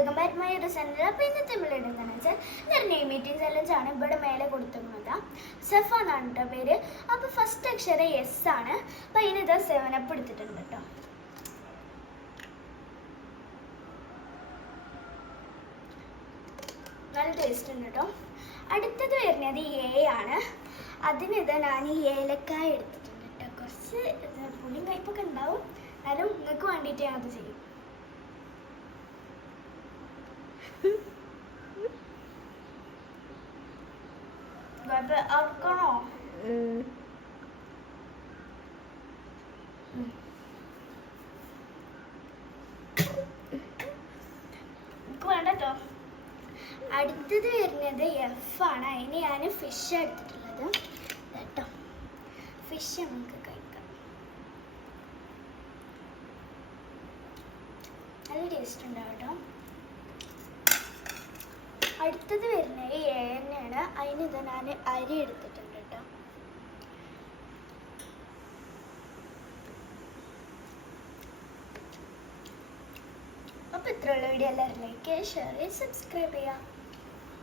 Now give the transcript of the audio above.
Welcome back my channel. അപ്പോൾ ഇന്നത്തെ നമ്മൾ എടുക്കുന്നത് വെച്ചാൽ ഇതൊരു നെയിം മീറ്റിംഗ് ചലഞ്ചാണ്. ഇവിടെ മേലെ കൊടുത്തിരുന്നത് സെഫ എന്നാണ് കേട്ടോ പേര്. അപ്പോൾ ഫസ്റ്റ് അക്ഷരം എസ് ആണ്. അപ്പോൾ അതിനിത് 7up എടുത്തിട്ടുണ്ട് കേട്ടോ. നല്ല ടേസ്റ്റ് ഉണ്ട് കേട്ടോ. അടുത്തത് വരുന്നത് എ ആണ്. അതിനിത് ഞാൻ ഈ ഏലക്കായ എടുത്തിട്ടുണ്ട് കേട്ടോ. കുറച്ച് പുളിയും കയ്പൊക്കെ ഉണ്ടാവും, എന്നാലും നിങ്ങൾക്ക് വേണ്ടിയിട്ട് ഞാൻ അത് ചെയ്യും. അവർക്കണോ വേണ്ടോ. അടുത്തത് വരുന്നത് എഫ് ആണ്. അതിന് ഞാൻ ഫിഷ് എടുത്തിട്ടുള്ളത് കേട്ടോ. ഫിഷ് നമുക്ക് കഴിക്കാം, നല്ല ടേസ്റ്റ് ഉണ്ടാവും കേട്ടോ. അടുത്തത് വരുന്നത് എ തന്നെയാണ്. അതിനിത് ഞാൻ അരി എടുത്തിട്ടുണ്ട് കേട്ടോ. അപ്പോൾ ഇത്രയുള്ള വീഡിയോ എല്ലാവരും ലൈക്ക് ചെയ്യുക, ഷെയർ ചെയ്യുക, സബ്സ്ക്രൈബ് ചെയ്യുക.